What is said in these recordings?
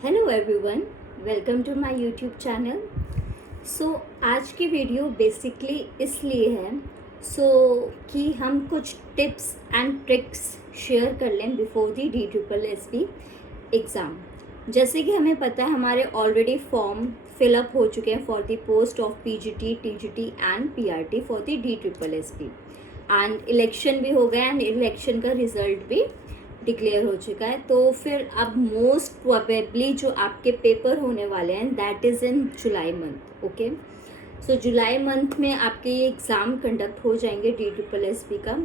Hello everyone, welcome to my YouTube channel. आज की video basically इसलिए है कि हम कुछ टिप्स एंड ट्रिक्स शेयर कर लें बिफोर दी DSSB एग्ज़ाम। जैसे कि हमें पता है हमारे ऑलरेडी फॉर्म फिलअप हो चुके हैं for the post of PGT, TGT and PRT for the DSSB and election भी हो गया एंड इलेक्शन का रिजल्ट भी डिक्लेयर हो चुका है। तो फिर अब मोस्ट प्रोबेबली जो आपके पेपर होने वाले हैं that is in July month. Okay, so July month में आपके ये एग्ज़ाम कंडक्ट हो जाएंगे DSSB का।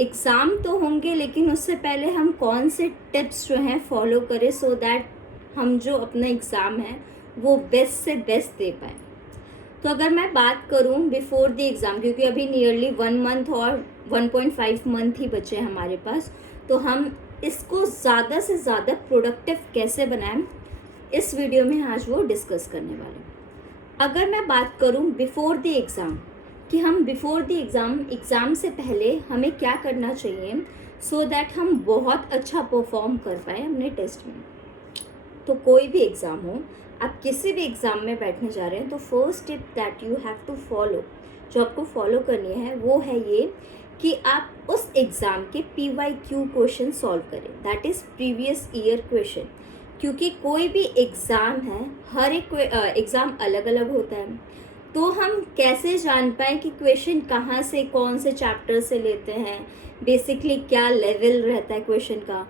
एग्ज़ाम तो होंगे, लेकिन उससे पहले हम कौन से टिप्स जो हैं फॉलो करें सो दैट हम जो अपना एग्ज़ाम है वो बेस्ट से बेस्ट दे पाएँ। तो अगर मैं बात करूं बिफोर द एग्ज़ाम, क्योंकि अभी नियरली 1 मंथ और 1.5 मंथ ही बचे हैं हमारे पास, तो हम इसको ज़्यादा से ज़्यादा प्रोडक्टिव कैसे बनाएं इस वीडियो में आज वो डिस्कस करने वाले हैं। अगर मैं बात करूं बिफोर द एग्ज़ाम कि हम बिफोर द एग्ज़ाम से पहले हमें क्या करना चाहिए सो दैट हम बहुत अच्छा परफॉर्म कर पाएँ अपने टेस्ट में। तो कोई भी एग्ज़ाम हो, आप किसी भी एग्ज़ाम में बैठने जा रहे हैं, तो first tip that you have to follow, जो आपको फॉलो करनी है वो है ये कि आप उस एग्ज़ाम के PYQ क्वेश्चन सॉल्व करें, that is previous year question. क्योंकि कोई भी एग्ज़ाम है, हर एक एग्ज़ाम अलग अलग होता है, तो हम कैसे जान पाएँ कि क्वेश्चन कहाँ से, कौन से चैप्टर से लेते हैं, बेसिकली क्या लेवल रहता है क्वेश्चन का।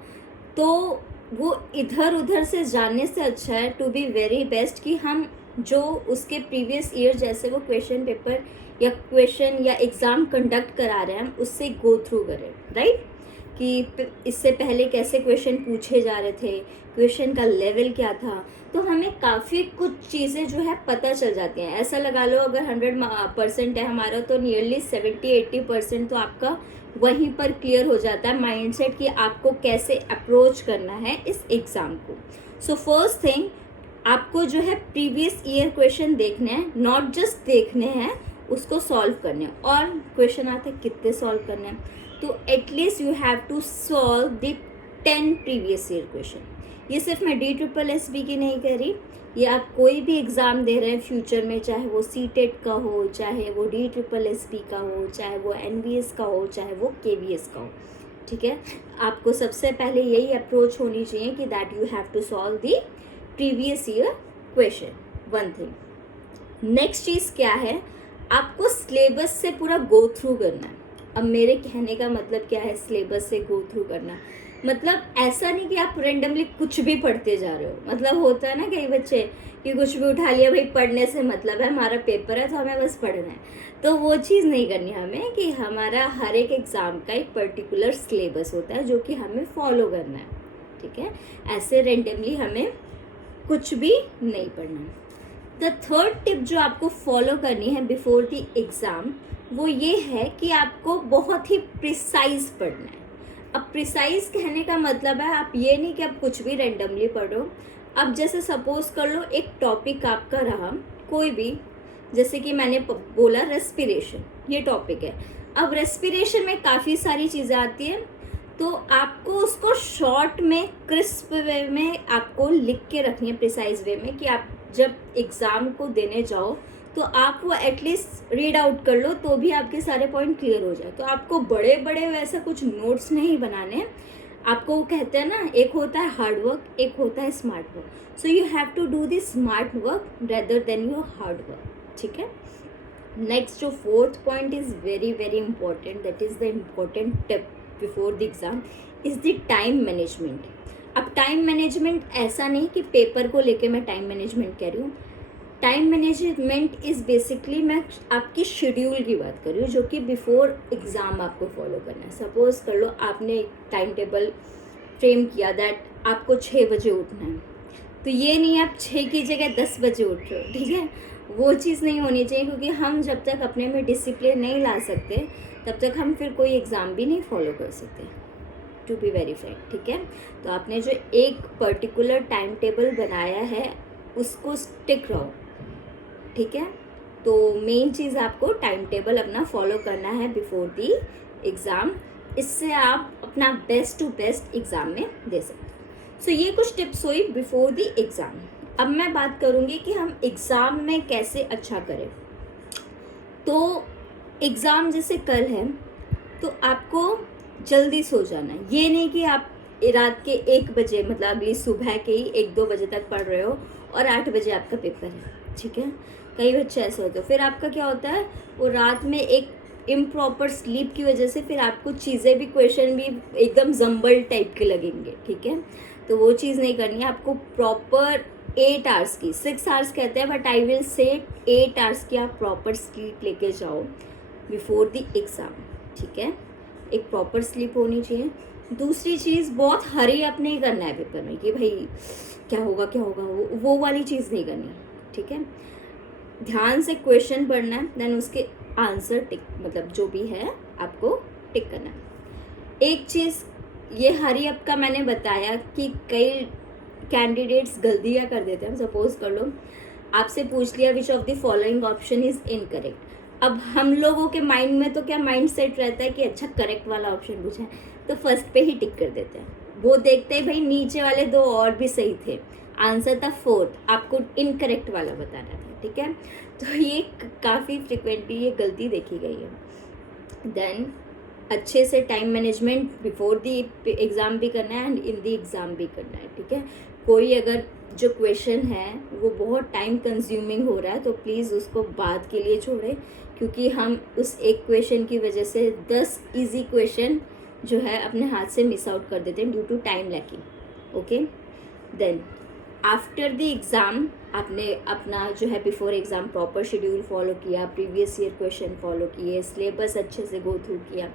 तो वो इधर उधर से जानने से अच्छा है टू बी वेरी बेस्ट कि हम जो उसके प्रीवियस ईयर जैसे वो क्वेश्चन पेपर या क्वेश्चन या एग्ज़ाम कंडक्ट करा रहे हैं उससे गो थ्रू करें, राइट। कि इससे पहले कैसे क्वेश्चन पूछे जा रहे थे, क्वेश्चन का लेवल क्या था, तो हमें काफ़ी कुछ चीज़ें जो है पता चल जाती हैं। ऐसा लगा लो अगर 100% है हमारा, तो नियरली 70-80% तो आपका वहीं पर क्लियर हो जाता है माइंडसेट कि आपको कैसे अप्रोच करना है इस एग्ज़ाम को। सो फर्स्ट थिंग, आपको जो है प्रीवियस ईयर क्वेश्चन देखने हैं, नॉट जस्ट देखने हैं, उसको सॉल्व करने हैं। और क्वेश्चन आते हैं कितने सॉल्व करने हैं, तो at least you have to solve the 10 previous year question. ये सिर्फ मैं DSSB की नहीं कह रही, ये आप कोई भी एग्ज़ाम दे रहे हैं फ्यूचर में, चाहे वो CTET का हो, चाहे वो DSSB का हो, चाहे वो NVS का हो, चाहे वो KVS का हो, ठीक है। आपको सबसे पहले यही अप्रोच होनी चाहिए कि that you have to solve the previous year question, one thing. Next चीज़ क्या है, आपको सिलेबस से पूरा गो थ्रू करना है। अब मेरे कहने का मतलब क्या है सिलेबस से गो थ्रू करना, मतलब ऐसा नहीं कि आप रेंडमली कुछ भी पढ़ते जा रहे हो। मतलब होता है ना कई बच्चे कि कुछ भी उठा लिया, भाई पढ़ने से मतलब है, हमारा पेपर है तो हमें बस पढ़ना है। तो वो चीज़ नहीं करनी हमें, कि हमारा हर एक एग्ज़ाम का एक पर्टिकुलर सिलेबस होता है जो कि हमें फॉलो करना है, ठीक है। ऐसे रेंडमली हमें कुछ भी नहीं पढ़ना। द थर्ड टिप जो आपको फॉलो करनी है बिफोर द एग्ज़ाम वो ये है कि आपको बहुत ही प्रिसाइज पढ़ना है। अब प्रिसाइज कहने का मतलब है आप ये नहीं कि आप कुछ भी रेंडमली पढ़ो। अब जैसे सपोज कर लो एक टॉपिक आपका रहा कोई भी, जैसे कि मैंने बोला रेस्पिरेशन, ये टॉपिक है। अब रेस्पिरेशन में काफ़ी सारी चीज़ें आती हैं, तो आपको उसको शॉर्ट में क्रिस्प वे में आपको लिख के रखनी है, प्रिसाइज वे में, कि आप जब एग्ज़ाम को देने जाओ तो आप वो एटलीस्ट रीड आउट कर लो तो भी आपके सारे पॉइंट क्लियर हो जाए। तो आपको बड़े बड़े वैसा कुछ नोट्स नहीं बनाने। आपको वो कहते हैं ना, एक होता है हार्ड वर्क, एक होता है smart work. So you have to do this smart work rather than your hard work, ठीक है। नेक्स्ट जो fourth point is very very important, that is the important tip before the exam is the time management. अब time management ऐसा नहीं कि paper को लेके मैं टाइम मैनेजमेंट कह रही हूँ। टाइम मैनेजमेंट इज़ बेसिकली मैं आपकी शेड्यूल की बात कर रही हूँ, जो कि बिफोर एग्ज़ाम आपको फॉलो करना है। सपोज कर लो आपने एक टाइम टेबल फ्रेम किया दैट आपको 6 बजे उठना है, तो ये नहीं आप 6 की जगह 10 बजे उठ रहे हो, ठीक है। वो चीज़ नहीं होनी चाहिए, क्योंकि हम जब तक अपने में डिसिप्लिन नहीं ला सकते तब तक हम फिर कोई एग्ज़ाम भी नहीं फॉलो कर सकते, टू बी वेरीफाइड, ठीक है। तो आपने जो एक पर्टिकुलर टाइम टेबल बनाया है उसको स्टिक रहो, ठीक है। तो मेन चीज़ आपको टाइम टेबल अपना फॉलो करना है बिफोर दी एग्ज़ाम, इससे आप अपना बेस्ट टू बेस्ट एग्ज़ाम में दे सकते हो। सो ये कुछ टिप्स हुई बिफोर द एग्ज़ाम। अब मैं बात करूँगी कि हम एग्ज़ाम में कैसे अच्छा करें। तो एग्ज़ाम जैसे कल है तो आपको जल्दी सो जाना है। ये नहीं कि आप रात के 1 बजे मतलब अगली सुबह के ही 1-2 बजे तक पढ़ रहे हो और 8 बजे आपका पेपर है, ठीक है। कई बच्चे ऐसे होते हैं, फिर आपका क्या होता है, वो रात में एक इम्प्रॉपर स्लीप की वजह से फिर आपको चीज़ें भी, क्वेश्चन भी एकदम जंबल टाइप के लगेंगे, ठीक है। तो वो चीज़ नहीं करनी है आपको। प्रॉपर 8 आवर्स की, 6 आवर्स कहते हैं but I will say 8 hours की आप प्रॉपर स्लीप लेके जाओ बिफोर द एग्ज़ाम, ठीक है। एक प्रॉपर स्लीप होनी चाहिए। दूसरी चीज़, बहुत हरी अप नहीं करना है पेपर में कि भाई क्या होगा क्या होगा, वो वाली चीज़ नहीं करनी, ठीक है। ध्यान से क्वेश्चन पढ़ना है, देन उसके आंसर टिक मतलब जो भी है आपको टिक करना है। एक चीज़ ये हरी अप का मैंने बताया कि कई कैंडिडेट्स गलतियाँ कर देते हैं। सपोज कर लो आपसे पूछ लिया which of the following option is incorrect. अब हम लोगों के माइंड में तो क्या माइंड सेट रहता है कि अच्छा करेक्ट वाला ऑप्शन पूछा है, तो फर्स्ट पे ही टिक कर देते हैं। वो देखते हैं भाई नीचे वाले 2 और भी सही थे, आंसर था 4, आपको इनकरेक्ट वाला बताना था, ठीक है। तो ये काफ़ी फ्रिक्वेंटली ये गलती देखी गई है। देन अच्छे से time management before the exam भी करना है एंड इन द एग्ज़ाम भी करना है, ठीक है। कोई अगर जो क्वेश्चन है वो बहुत टाइम कंज्यूमिंग हो रहा है तो प्लीज़ उसको बाद के लिए छोड़ें, क्योंकि हम उस एक क्वेश्चन की वजह से 10 इजी क्वेश्चन जो है अपने हाथ से मिस आउट कर देते हैं due to time lacking, okay. Then after the exam आपने अपना जो है before exam proper schedule follow किया, प्रीवियस ईयर क्वेश्चन फॉलो किए, सिलेबस अच्छे से गो थ्रू किया,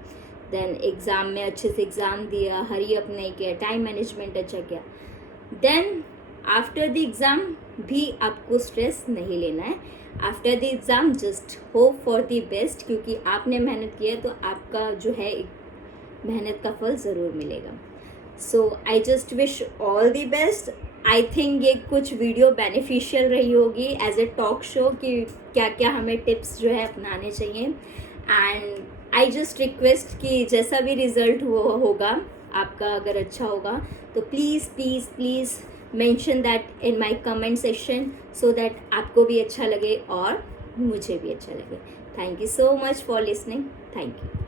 देन एग्ज़ाम में अच्छे से एग्ज़ाम दिया, हरी अप नहीं किया, टाइम मैनेजमेंट अच्छा किया, देन आफ्टर द एग्ज़ाम भी आपको स्ट्रेस नहीं लेना है। After the exam just hope for the best, क्योंकि आपने मेहनत किया है तो आपका जो है मेहनत का फल ज़रूर मिलेगा। So I just wish all the best. I think ये कुछ वीडियो बेनिफिशियल रही होगी एज ए टॉक शो कि क्या क्या हमें टिप्स जो है अपनाने चाहिए। एंड आई जस्ट रिक्वेस्ट कि जैसा भी रिज़ल्ट होगा आपका, अगर अच्छा होगा तो please please please mention that in my comment section so that आपको भी अच्छा लगे और मुझे भी अच्छा लगे। Thank you so much for listening. Thank you.